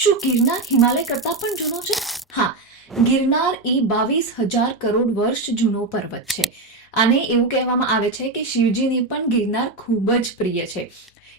શું ગિરનાર હિમાલય કરતાં પણ જૂનો છે? હા, ગિરનાર એ બાવીસ હજાર કરોડ વર્ષ જૂનો પર્વત છે. અને એવું કહેવામાં આવે છે કે શિવજીને પણ ગિરનાર ખૂબ જ પ્રિય છે.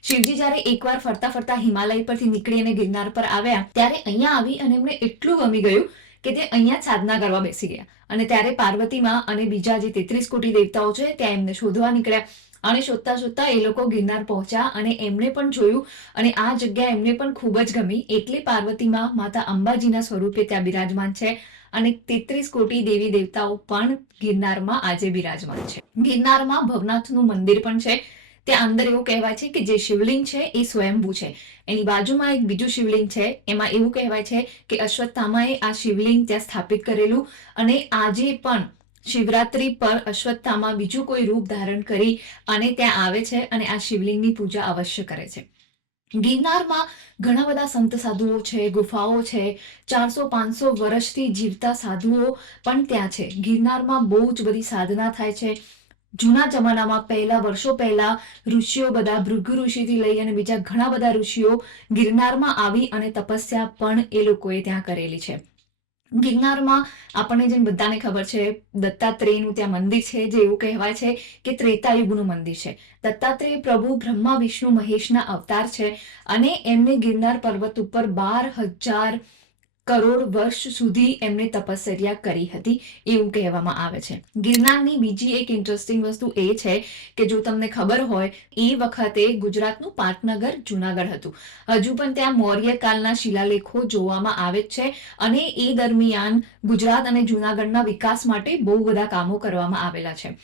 શિવજી જ્યારે એકવાર ફરતા ફરતા હિમાલય પરથી નીકળી અને ગિરનાર પર આવ્યા, ત્યારે અહીંયા આવી અને એમને એટલું ગમી ગયું કે તે અહીંયા સાધના કરવા બેસી ગયા. અને ત્યારે પાર્વતીમાં અને બીજા જે તેત્રીસ કોટી દેવતાઓ છે, ત્યાં એમને શોધવા નીકળ્યા. અને શોધતા શોધતા એ લોકો ગિરનાર પહોંચ્યા અને એમણે પણ જોયું અને આ જગ્યા એમને પણ ખૂબ જ ગમી. એટલે પાર્વતીમાં માતા અંબાજીના સ્વરૂપે ત્યાં બિરાજમાન છે અને તેત્રીસ કોટી દેવી દેવતાઓ પણ ગિરનારમાં આજે બિરાજમાન છે. ગિરનારમાં ભવનાથનું મંદિર પણ છે. ત્યાં અંદર એવું કહેવાય છે કે જે શિવલિંગ છે એ સ્વયંભૂ છે. એની બાજુમાં એક બીજું શિવલિંગ છે. એમાં એવું કહેવાય છે કે અશ્વત્થામાએ આ શિવલિંગ ત્યાં સ્થાપિત કરેલું અને આજે પણ શિવરાત્રી પર અશ્વત્થામાં બીજું કોઈ રૂપ ધારણ કરી અને ત્યાં આવે છે અને આ શિવલિંગની પૂજા અવશ્ય કરે છે. ગિરનારમાં ઘણા બધા સંત સાધુઓ છે, ગુફાઓ છે, ચારસો પાંચસો વર્ષથી જીવતા સાધુઓ પણ ત્યાં છે. ગિરનારમાં બહુ જ બધી સાધના થાય છે. જૂના જમાનામાં પહેલા, વર્ષો પહેલા ઋષિઓ બધા ભૃગુ ઋષિથી લઈ અને બીજા ઘણા બધા ઋષિઓ ગિરનારમાં આવી અને તપસ્યા પણ એ લોકોએ ત્યાં કરેલી છે. ગિરનારમાં આપણને જેમ બધાને ખબર છે, દત્તાત્રેયનું ત્યાં મંદિર છે, જે એવું કહેવાય છે કે ત્રેતાયુગનું મંદિર છે. દત્તાત્રેય પ્રભુ બ્રહ્મા, વિષ્ણુ, મહેશના અવતાર છે અને એમને ગિરનાર પર્વત ઉપર બાર હજાર કરોડ વર્ષ સુધી એમને તપશ્ચર્યા કરી હતી એવું કહેવામાં આવે છે. ગિરનારની બીજી એક ઇન્ટરેસ્ટિંગ વસ્તુ એ છે કે જો તમને ખબર હોય, એ વખતે ગુજરાતનું પાટનગર જુનાગઢ હતું. હજુ પણ ત્યાં મૌર્ય કાળના શિલાલેખો જોવામાં આવે છે અને એ દરમિયાન ગુજરાત અને જુનાગઢના વિકાસ માટે બહુ બધા કામો કરવામાં આવેલા છે.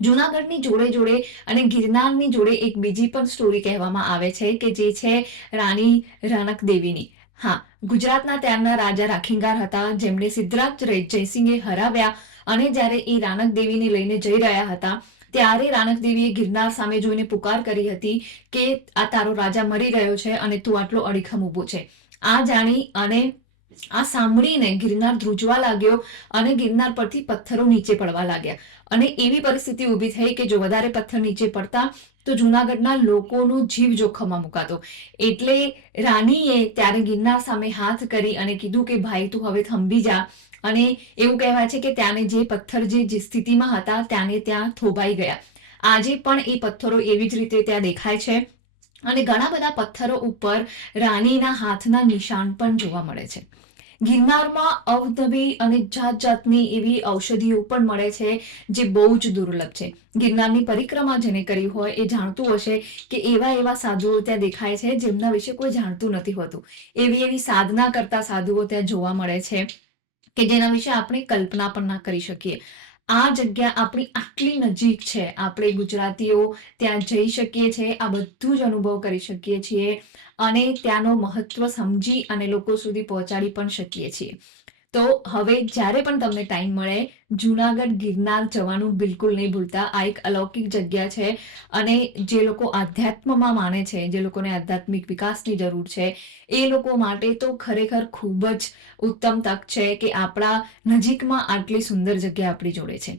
જુનાગઢની જોડે જોડે અને ગિરનારની જોડે એક બીજી પણ સ્ટોરી કહેવામાં આવે છે કે જે છે રાણી રાણક દેવીની હા, ગુજરાતના ત્યારના રાજા રાખીંગાર હતા, જેમને સિદ્ધરાજ જયસિંહે હરાવ્યા અને જ્યારે એ રાનક દેવીને લઈને જઈ રહ્યા હતા, ત્યારે રાનક દેવીએ ગિરનાર સામે જોઈને પુકાર કરી હતી કે આ તારો રાજા મરી રહ્યો છે અને તું આટલો અડીખમ ઊભો છે. આ જાણી અને આ સાંભળીને ગિરનાર ધ્રુજવા લાગ્યો અને ગિરનાર પરથી પથ્થરો નીચે પડવા લાગ્યા. અને એવી પરિસ્થિતિ ઊભી થઈ કે જો વધારે પથ્થર નીચે પડતા, તો જુનાગઢના લોકોનું જીવ જોખમમાં મુકાતો. એટલે રાનીએ ત્યારે ગિરનાર સામે હાથ કરી અને કીધું કે, ભાઈ, તું હવે થંભી જા. અને એવું કહેવાય છે કે ત્યાંને જે પથ્થર જે સ્થિતિમાં હતા, ત્યાંને ત્યાં થોભાઈ ગયા. આજે પણ એ પથ્થરો એવી જ રીતે ત્યાં દેખાય છે. અને ઘણા બધા પથ્થરો ઉપર રાનીના હાથના નિશાન પણ જોવા મળે છે. ગિરનારમાં અવનવી અને જાત જાતની એવી ઔષધિઓ પણ મળે છે જે બહુ જ દુર્લભ છે. ગિરનારની પરિક્રમા જેને કરી હોય એ જાણતું હશે કે એવા એવા સાધુઓ ત્યાં દેખાય છે જેમના વિશે કોઈ જાણતું નથી હોતું. એવી એવી સાધના કરતા સાધુઓ ત્યાં જોવા મળે છે કે જેના વિશે આપણે કલ્પના પણ ના કરી શકીએ. આ જગ્યા આપણી આટલી નજીક છે. આપણે ગુજરાતીઓ ત્યાં જઈ શકીએ છીએ, આ બધું જ અનુભવ કરી શકીએ છીએ અને ત્યાંનો મહત્વ સમજી અને લોકો સુધી પહોંચાડી પણ શકીએ છીએ. તો હવે જ્યારે પણ તમને ટાઈમ મળે, જુનાગઢ, ગિરનાર જવાનું બિલકુલ નહીં ભૂલતા. આ એક અલૌકિક જગ્યા છે અને જે લોકો આધ્યાત્મમાં માને છે, જે લોકોને આધ્યાત્મિક વિકાસની જરૂર છે, એ લોકો માટે તો ખરેખર ખૂબ જ ઉત્તમ તક છે કે આપણા નજીકમાં આટલી સુંદર જગ્યા આપણી જોડે છે.